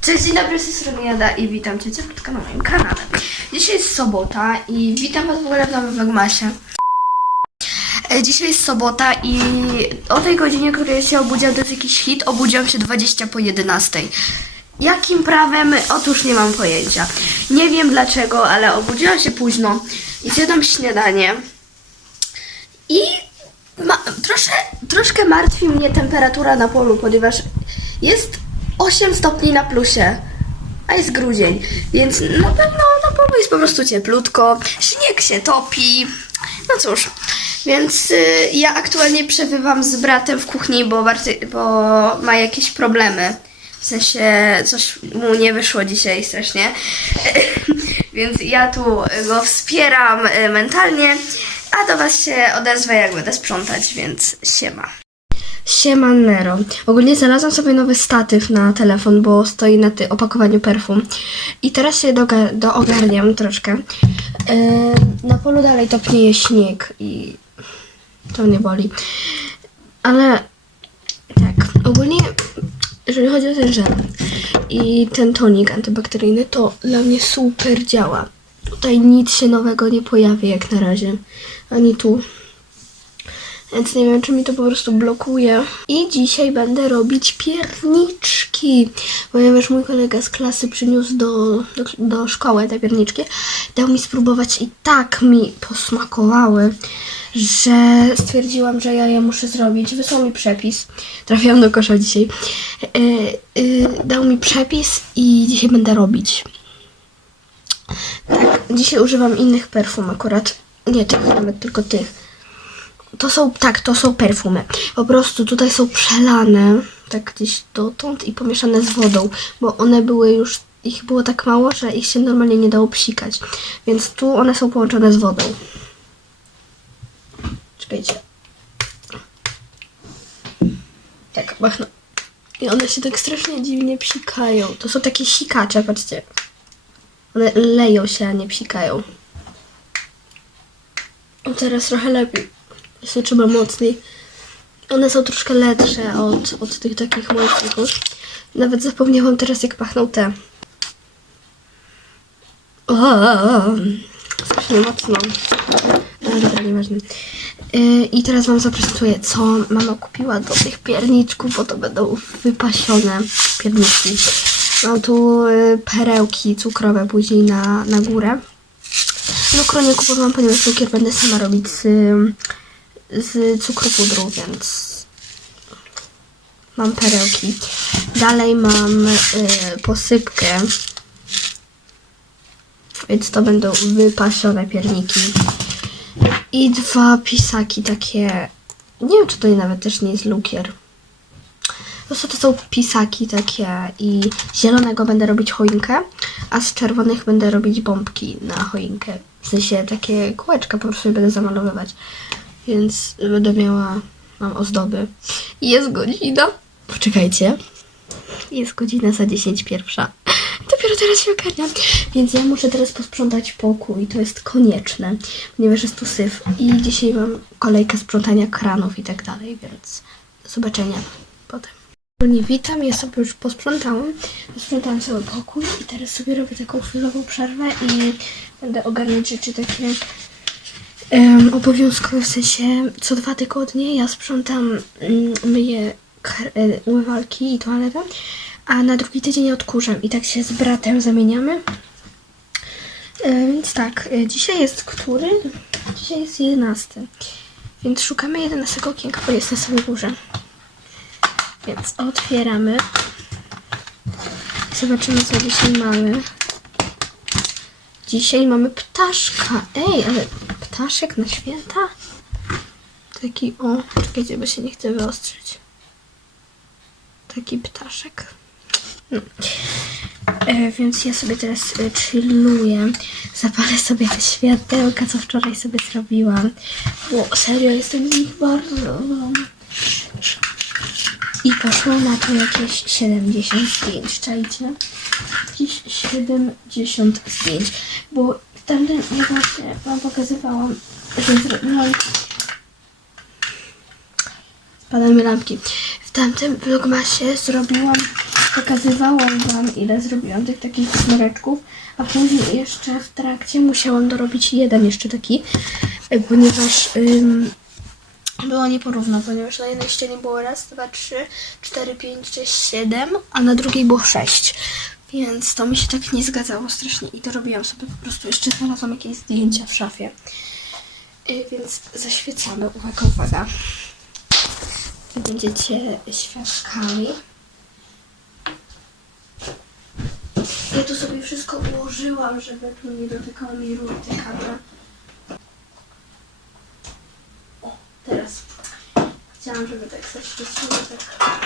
Cześć, dzień dobry, z tej strony Jada i witam Cię ciepłutko na moim kanale. Dzisiaj jest sobota i witam Was w ogóle w nowym Vlogmasie. E, Dzisiaj jest sobota i o tej godzinie, której się obudziłam, to jest jakiś hit, obudziłam się 20 po 11. Jakim prawem? Otóż nie mam pojęcia. Nie wiem dlaczego, ale obudziłam się późno i zjadłam śniadanie. I ma, trosze, troszkę martwi mnie temperatura na polu, ponieważ jest 8 stopni na plusie, a jest grudzień, więc na pewno na polu jest po prostu cieplutko, śnieg się topi. No cóż, więc y, ja aktualnie przebywam z bratem w kuchni, bo, bo ma jakieś problemy. W sensie coś mu nie wyszło dzisiaj strasznie. Więc ja tu go wspieram y, mentalnie, a do Was się odezwę, jak będę sprzątać, więc siema. Siema Nero. Ogólnie znalazłam sobie nowy statyw na telefon, bo stoi na ty- opakowaniu perfum. I teraz się doga- doogarniam troszkę. Yy, na polu dalej topnieje śnieg i to mnie boli. Ale tak, ogólnie jeżeli chodzi o ten żel i ten tonik antybakteryjny, to dla mnie super działa. Tutaj nic się nowego nie pojawi jak na razie. Ani tu. Więc nie wiem, czy mi to po prostu blokuje. I dzisiaj będę robić pierniczki. Ponieważ mój kolega z klasy przyniósł do, do, do szkoły te pierniczki. Dał mi spróbować i tak mi posmakowały, że stwierdziłam, że ja je muszę zrobić. Wysłał mi przepis. Trafiłam do kosza dzisiaj. Yy, yy, dał mi przepis i dzisiaj będę robić. Tak, dzisiaj używam innych perfum akurat. Nie tych, nawet tylko tych. To są, tak, to są perfumy. Po prostu tutaj są przelane, tak gdzieś dotąd i pomieszane z wodą, bo one były już, ich było tak mało, że ich się normalnie nie dało psikać. Więc tu one są połączone z wodą. Czekajcie. Tak, machno. I one się tak strasznie dziwnie psikają. To są takie sikacze, patrzcie. One leją się, a nie psikają. Teraz trochę lepiej. Jeszcze trzeba mocniej. One są troszkę lepsze od, od tych takich mocników. Nawet zapomniałam teraz, jak pachną te. O, strasznie mocno. Ale dobra, nieważne. Yy, I teraz Wam zaprezentuję, co mama kupiła do tych pierniczków, bo to będą wypasione pierniczki. Mam tu yy, perełki cukrowe później na, na górę. Cukru nie kupowałam, ponieważ cukier będę sama robić z, z cukru pudru, więc mam perełki. Dalej mam y, posypkę, więc to będą wypasione pierniki. I dwa pisaki takie, nie wiem czy to nawet też nie jest lukier. Po prostu to są pisaki takie i z zielonego będę robić choinkę, a z czerwonych będę robić bombki na choinkę. W sensie takie kółeczka po prostu będę zamalowywać. Więc będę miała, mam ozdoby. Jest godzina. Poczekajcie. Jest godzina za 10 pierwsza. Dopiero teraz się ogarniam. Więc ja muszę teraz posprzątać pokój. To jest konieczne, ponieważ jest tu syf. I dzisiaj mam kolejkę sprzątania kranów i tak dalej, więc do zobaczenia potem. Nie witam, ja sobie już posprzątałam. Sprzątałam cały pokój i teraz sobie robię taką chwilową przerwę i będę ogarniać rzeczy takie um, obowiązkowe, w sensie co dwa tygodnie ja sprzątam, um, myję e, umywalki i toaletę, a na drugi tydzień odkurzam i tak się z bratem zamieniamy. E, więc tak, e, dzisiaj jest który? Dzisiaj jest 11. Więc szukamy 11 okienka, bo jest na samej górze. Więc otwieramy. Zobaczymy, co dzisiaj mamy. Dzisiaj mamy ptaszka. Ej, ale ptaszek na święta? Taki, o, czekajcie, bo się nie chce wyostrzyć. Taki ptaszek. No. E, więc ja sobie teraz e, chilluję. Zapalę sobie te światełka, co wczoraj sobie zrobiłam. Bo serio, jestem z nich bardzo. I poszło na to jakieś 75, czajcie? Jakieś 75, bo tamten, ja właśnie wam pokazywałam, że zrobiłam Padają mi lampki. W tamtym vlogmasie zrobiłam, pokazywałam wam ile zrobiłam tych takich smoreczków, a później jeszcze w trakcie musiałam dorobić jeden jeszcze taki, ponieważ ym, było nieporówno, ponieważ na jednej ścianie było raz, dwa, trzy, cztery, pięć, sześć, siedem, a na drugiej było sześć. Więc to mi się tak nie zgadzało strasznie i to robiłam sobie po prostu. Jeszcze znalazłam jakieś zdjęcia w szafie. Y, Więc zaświecamy. Uwaga, uwaga. Będziecie świadkami. Ja tu sobie wszystko ułożyłam, żeby tu nie dotykało mi rurty kadra. O, teraz. Żeby tak zaświeciło, tak.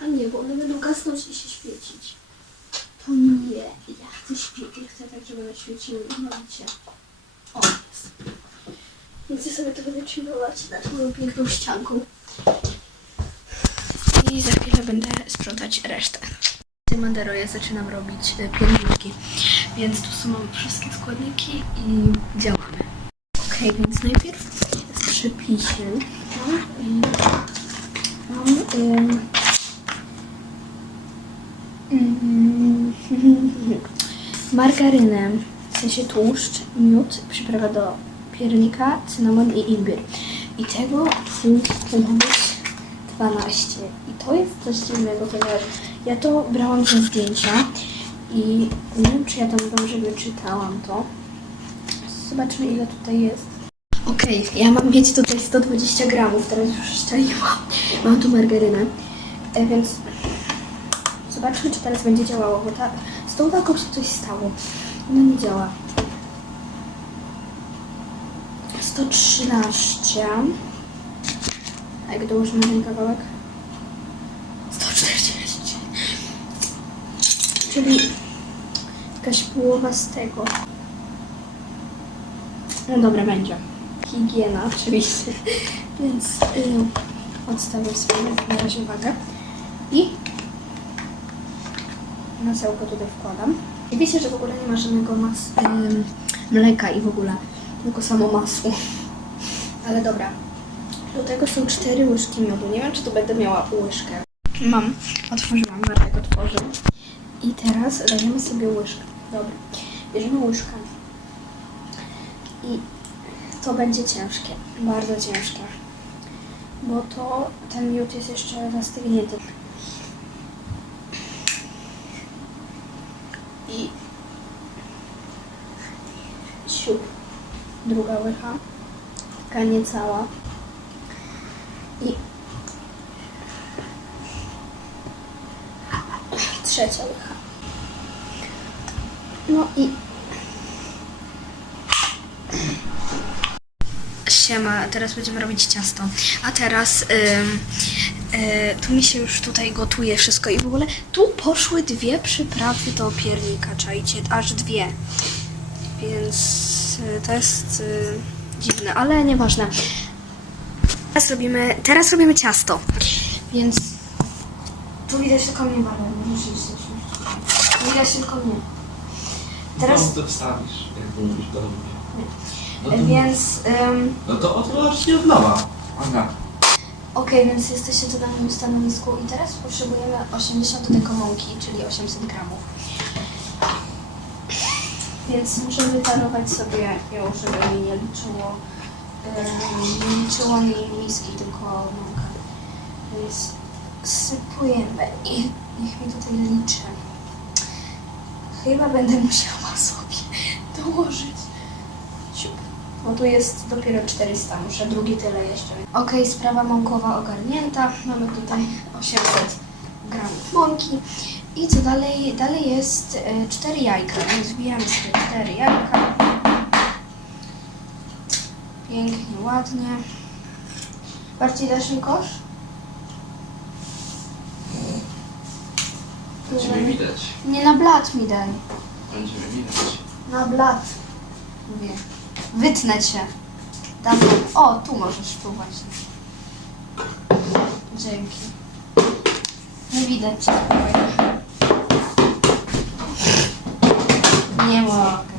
A nie, bo one będą gasnąć i się świecić. To nie, ja chcę świecić, chcę tak, żeby one świeciły i widzicie. O, jest. Więc ja sobie to będę chillować nad moją piękną ścianką. I za chwilę będę sprzątać resztę. Madero ja zaczynam robić e, pierniki, więc tu są wszystkie składniki i działamy. Ok, więc najpierw przepisie mam, mm, margarynę, w sensie tłuszcz, miód, przyprawa do piernika, cynamon i imbir. I tego ma być 12. I to jest coś dziwnego, ponieważ ja to brałam ze zdjęcia i nie wiem, czy ja tam dobrze wyczytałam to. Zobaczmy, ile tutaj jest. Okej, ja mam mieć tutaj 120 gramów, teraz już szczeliłam. Mam tu margarynę, e, więc zobaczmy, czy teraz będzie działało, bo ta, z tą wagą się coś stało. Ona nie działa. 113. A jak dołożymy ten kawałek? 140. Czyli jakaś połowa z tego. No dobra, będzie. Higiena oczywiście. Więc y, odstawię sobie na razie wagę. I masełko tutaj wkładam. I wiecie, że w ogóle nie ma żadnego mas ym, mleka i w ogóle, tylko samo masło. Ale dobra. Do tego są cztery łyżki miodu. Nie wiem, czy tu będę miała łyżkę. Mam. Otworzyłam, Marek otworzył. I teraz dajemy sobie łyżkę. Dobra. Bierzemy łyżkę. I to będzie ciężkie. Bardzo ciężkie. Bo to, ten miód jest jeszcze zastygnięty. I siup. Druga łycha. Taka niecała. I trzecia łycha. No i Siema, teraz będziemy robić ciasto. A teraz y, tu mi się już tutaj gotuje wszystko i w ogóle tu poszły dwie przyprawy do piernika, czajcie, aż dwie. Więc y, to jest y, dziwne, ale nieważne. Teraz robimy, teraz robimy ciasto. Więc tu widać tylko mnie bardzo, muszę się Widać tylko mnie. Teraz, No, to wstawisz, jak mówisz do mnie. No to, więc... Ym, no to otwórz nie od nowa. Anga. Okej, więc jesteście tu na moim stanowisku i teraz potrzebujemy 80 deko mąki, czyli 800 gramów. Więc muszę wytarować sobie ją, żeby mi nie liczyło, nie liczyło mi miski, tylko mąka. Więc sypujemy i niech mi tutaj liczy. Chyba będę musiała sobie dołożyć. Bo tu jest dopiero 400, muszę drugi tyle jeszcze. Okej, sprawa mąkowa ogarnięta. Mamy tutaj 800 gramów mąki. I co dalej? Dalej jest 4 jajka, więc wbijamy sobie 4 jajka. Pięknie, ładnie. Bardziej dasz mi kosz? Będziemy widać. Nie na blat mi daj. Będziemy widać. Na blat. Mówię. Wytnę cię. Tam, o, tu możesz, tu właśnie. Dzięki. Nie widać cię. Nie mogę.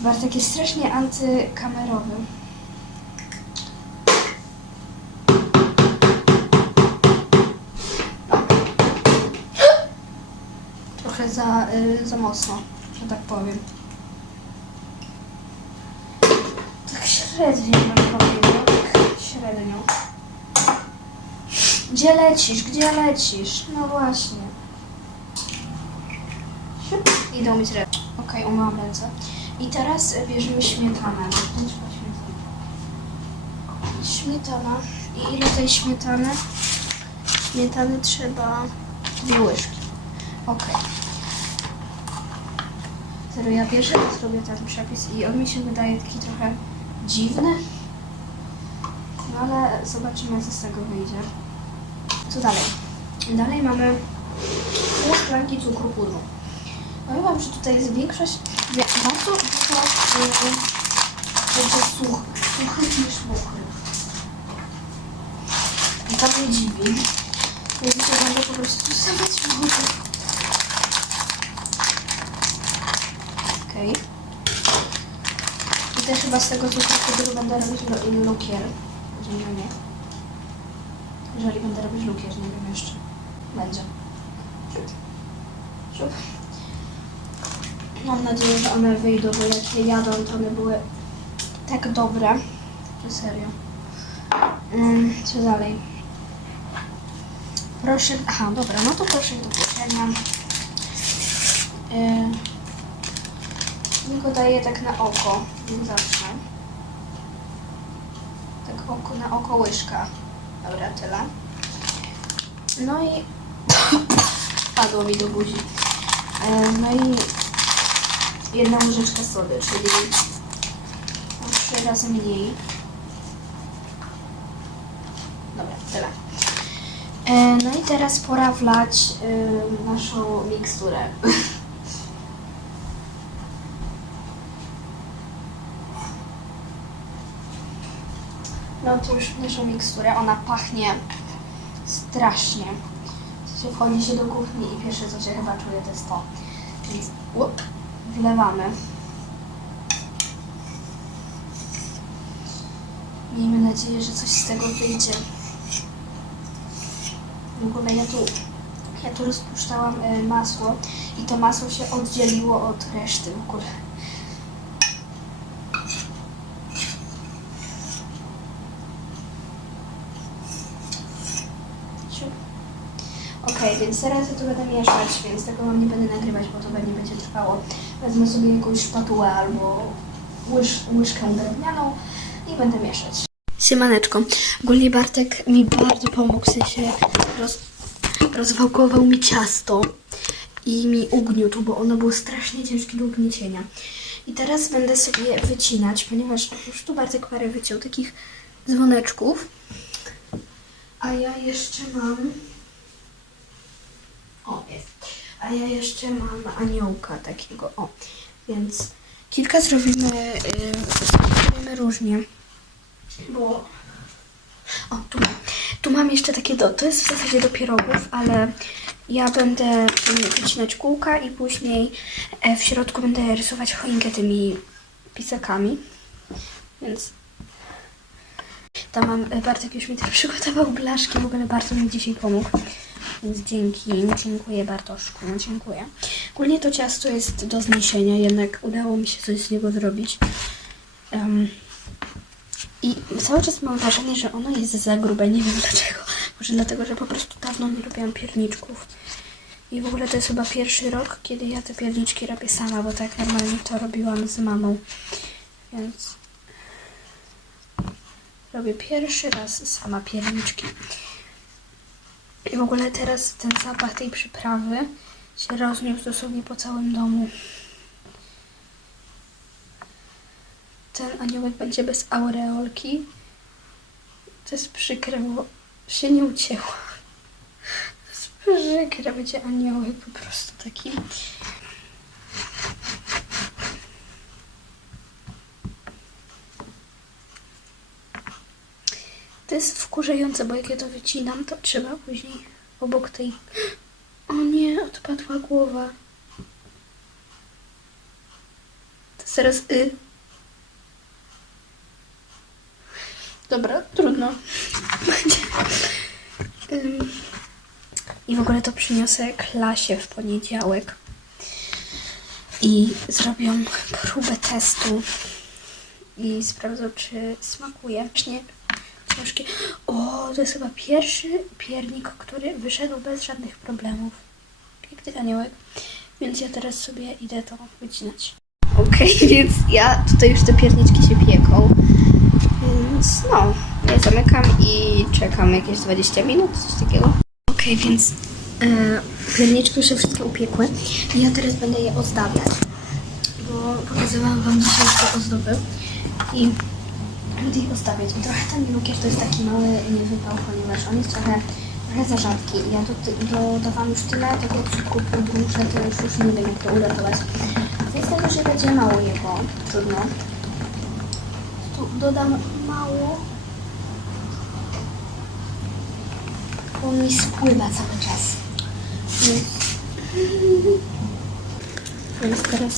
Bartek jest strasznie antykamerowy. Trochę za, y, za mocno, że tak powiem. Średnio bym powiedział, średnio. Gdzie lecisz? Gdzie lecisz? No właśnie. Idą myć ręce. Okej, umyłam ręce. I teraz bierzemy śmietanę. Śmietana. I ile tej śmietany? Śmietany trzeba dwie łyżki. Okej. Serio, ja pierwszy raz robię ten przepis i on mi się wydaje taki trochę dziwny. No ale zobaczymy, co z tego wyjdzie. Co dalej? Dalej mamy pół szklanki cukru pudru. Powiem wam, że tutaj jest większość, bardzo dużo będzie such, suchych niż mokrych. I to mnie dziwi. Więc to będę po prostu zawać wodę. Okej. I też chyba z tego cukru pudru będę robić lu- lukier. Chociaż że nie. Jeżeli będę robić lukier, nie wiem jeszcze. Będzie. Mam nadzieję, że one wyjdą, bo jak je jadą, to one były tak dobre. Że serio. Ym, co dalej? Proszę. Aha, dobra, no to proszę do pieczenia. Yy, go daję tak na oko, jak zawsze. Tak oko na oko łyżka. Dobra, tyle. No i padło mi do buzi. E, No i jedna łyżeczka sody, czyli trzy razy mniej. Dobra, tyle. E, No i teraz pora wlać y, naszą miksturę. No to już naszą miksturę, ona pachnie strasznie. W sensie wchodzi się do kuchni i pierwsze co się chyba czuje to jest to. Więc łup, wlewamy. Miejmy nadzieję, że coś z tego wyjdzie. W ogóle ja tu, ja tu rozpuszczałam e, masło i to masło się oddzieliło od reszty w ogóle. Siup. Teraz ja to będę mieszać, więc tego wam nie będę nagrywać, bo to pewnie będzie trwało. Wezmę sobie jakąś szpatułę albo łyż, łyżkę drewnianą i będę mieszać. Siemaneczko. Ogólnie Bartek mi bardzo pomógł, w sensie roz, rozwałkował mi ciasto i mi ugniótł, bo ono było strasznie ciężkie do ugniecienia. I teraz będę sobie wycinać, ponieważ już tu Bartek parę wyciął takich dzwoneczków. A ja jeszcze mam... O, jest. A ja jeszcze mam aniołka takiego, o. Więc kilka zrobimy, yy, zrobimy różnie. Bo... O, tu mam. Tu mam jeszcze takie, do, to jest w zasadzie do pierogów, ale ja będę wycinać kółka i później e, w środku będę rysować choinkę tymi pisakami. Więc tam mam, e, Bartek już mi też przygotował blaszki, w ogóle bardzo mi dzisiaj pomógł. Więc dzięki, dziękuję Bartoszku, dziękuję. Ogólnie to ciasto jest do zniesienia, jednak udało mi się coś z niego zrobić. Em, I cały czas mam wrażenie, że ono jest za grube, nie wiem dlaczego. Może dlatego, że po prostu dawno nie robiłam pierniczków. I w ogóle to jest chyba pierwszy rok, kiedy ja te pierniczki robię sama, bo tak normalnie to robiłam z mamą. Więc robię pierwszy raz sama pierniczki. I w ogóle teraz ten zapach tej przyprawy się rozniósł dosłownie po całym domu. Ten aniołek będzie bez aureolki. To jest przykre, bo się nie ucięło. To jest przykre, będzie aniołek po prostu taki. To jest wkurzające, bo jak ja to wycinam, to trzeba później obok tej... O nie, odpadła głowa. To teraz y. Dobra, trudno. I w ogóle to przyniosę klasie w poniedziałek. i zrobią próbę testu i sprawdzą, czy smakuje. Właśnie ciężkie. O, to jest chyba pierwszy piernik, który wyszedł bez żadnych problemów. Piękny aniołek. Więc ja teraz sobie idę to wycinać. Okej, więc ja tutaj już te pierniczki się pieką. Więc no, ja zamykam i czekam jakieś 20 minut, coś takiego. Okej, więc e, pierniczki już się wszystkie upiekły. Ja teraz będę je ozdabiać. Bo pokazywałam wam dzisiaj te ozdoby. I ich ozdabiać. I trochę ten lukier to jest taki mały niewypał, ponieważ on jest trochę, trochę za rzadki. Ja do, dodawałam już tyle tego cukru pudru, że to już, już nie wiem jak to uratować. Więc myślę, że będzie mało jego. Trudno. Tu dodam mało. Bo mi spływa cały czas. Więc, więc teraz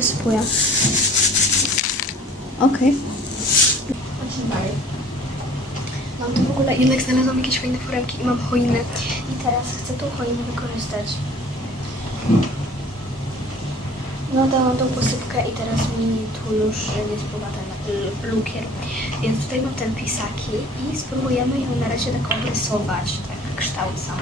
spływa. Okej. Chodźmy dalej. Mam tu w ogóle, jednak znalazłam jakieś fajne foremki i mam choinę. I teraz chcę tą choinę wykorzystać. No dałam tą posypkę i teraz mi tu już nie spływa ten lukier. Więc tutaj mam ten pisaki i spróbujemy ją na razie tak obrysować, tak kształt sam.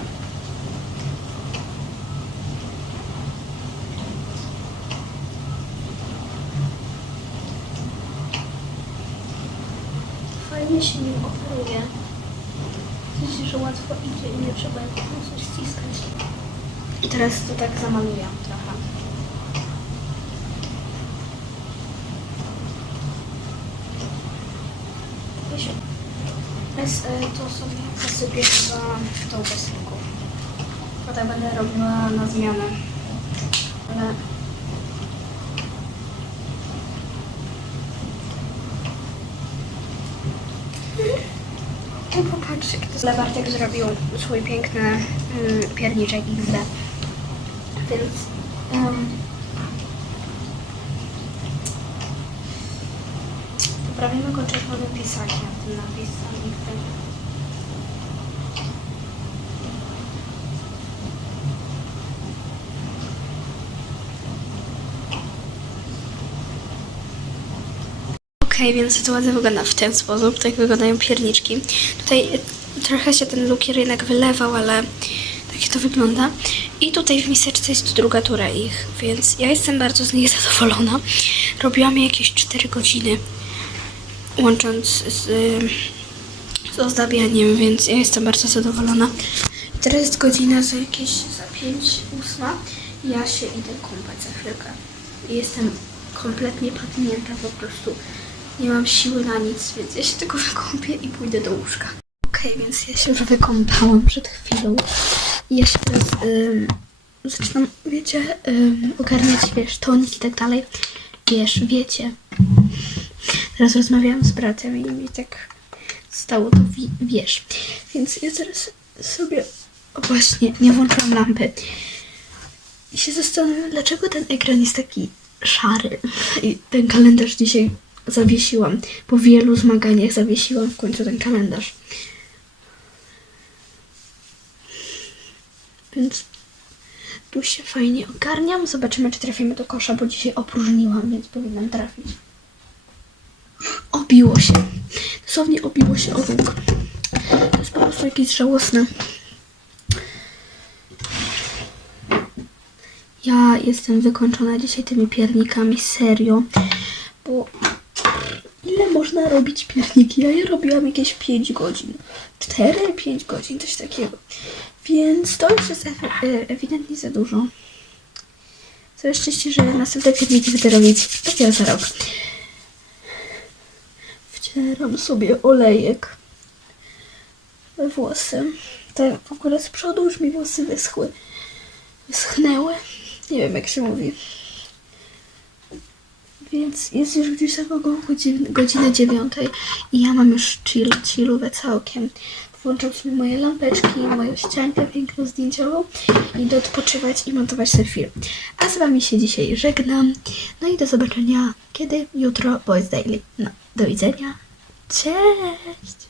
Fajnie się nim operuje. Widzicie, że łatwo idzie i nie trzeba coś ściskać. I teraz to tak zamaluję trochę. Teraz e, to sobie posypię chyba w tą posypką. Potem będę robiła na zmianę. Ale... No to Bartek zrobił swój piękny mm, pierniczek XD. Więc... Um, poprawimy go czerwonym pisakiem, tym napisem XD. Okej, więc sytuacja wygląda w ten sposób. Tak wyglądają pierniczki. Tutaj trochę się ten lukier jednak wylewał, ale takie to wygląda. I tutaj w miseczce jest druga tura ich, więc ja jestem bardzo z nich zadowolona. Robiłam je jakieś 4 godziny, łącząc z, z ozdabianiem, więc ja jestem bardzo zadowolona. I teraz jest godzina za jakieś za 5, 8. Ja się idę kąpać za chwilkę. Jestem kompletnie padnięta po prostu. Nie mam siły na nic, więc ja się tylko wykąpię i pójdę do łóżka. Okej, więc ja się już wykąpałam przed chwilą. I ja się teraz ym, zaczynam, wiecie, ym, ogarniać, wiesz, tonik i tak dalej. Wiesz, wiecie. Teraz rozmawiałam z bratem i mi tak stało to, wi- wiesz. Więc ja teraz sobie, o właśnie, nie włączyłam lampy. I się zastanawiam, dlaczego ten ekran jest taki szary. I ten kalendarz dzisiaj zawiesiłam. Po wielu zmaganiach zawiesiłam w końcu ten kalendarz. Więc tu się fajnie ogarniam. Zobaczymy, czy trafimy do kosza, bo dzisiaj opróżniłam, więc powinnam trafić. Obiło się. Dosłownie obiło się o róg. To jest po prostu jakieś żałosne. Ja jestem wykończona dzisiaj tymi piernikami, serio. Bo ile można robić pierniki? Ja je robiłam jakieś 5 godzin. 4-5 godzin, coś takiego. Więc to już jest e- ewidentnie za dużo. Całe szczęście, że następne pierniki będę robić dopiero za rok. Wcieram sobie olejek we włosy. Te w ogóle z przodu już mi włosy wyschły. Wyschnęły. Nie wiem jak się mówi. Więc jest już gdzieś około godziny, dziewiątej i ja mam już chill, całkiem. Włączam sobie moje lampeczki, moją ściankę piękną zdjęciową i idę odpoczywać i montować ten film. A z Wami się dzisiaj żegnam. No i do zobaczenia kiedy? Jutro, Boys Daily. No, do widzenia. Cześć!